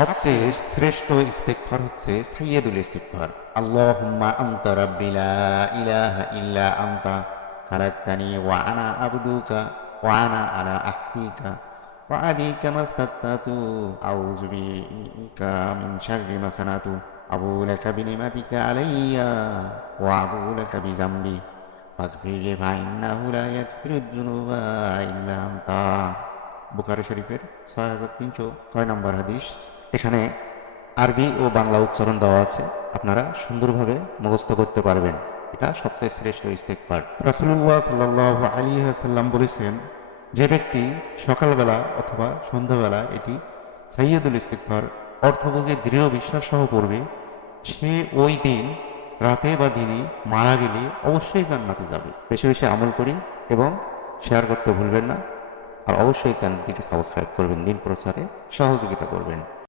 সবচেয়ে শ্রেষ্ঠ ইস্তেগফার হচ্ছে সাইয়্যিদুল ইস্তিগফার। আল্লাহুম্মা আনতা রাব্বি লা ইলাহা ইল্লা আনতা খালাকতানি ওয়া আনা আবদুকা ওয়া আনা আলা আহদিকা ওয়া আদিকা মাস্তাতু আউযু বিকা মিন শাররি মা সানাতু আবু লাকা বিনিমাতিকা আলাইয়া ওয়া আবু লাকা বিযামবি ফাগফিরলি ফাইন্নাহু লা ইয়াগফিরুয যুনুবা ইল্লা আনতা। বুখারী শরীফের ৬৩০৬ নম্বর হাদিস। এখানে আরবি ও বাংলা উচ্চারণ দেওয়া আছে, আপনারা সুন্দরভাবে মুখস্থ করতে পারবেন। এটা সবচেয়ে শ্রেষ্ঠ ইস্তেগফার। রাসূলুল্লাহ সাল্লাল্লাহু আলাইহি ওয়াসাল্লাম বলেছেন, যে ব্যক্তি সকালবেলা অথবা সন্ধ্যাবেলা এটি সাইয়্যিদুল ইস্তিগফার অর্থ বুঝে দৃঢ় বিশ্বাস সহ পড়বে, সে ওই দিন রাতে বা দিনে মারা গেলে অবশ্যই জান্নাতে যাবে। বেশি বেশি আমল করি এবং শেয়ার করতে ভুলবেন না। আর অবশ্যই চ্যানেলটিকে সাবস্ক্রাইব করবেন, দিন প্রচারে সহযোগিতা করবেন।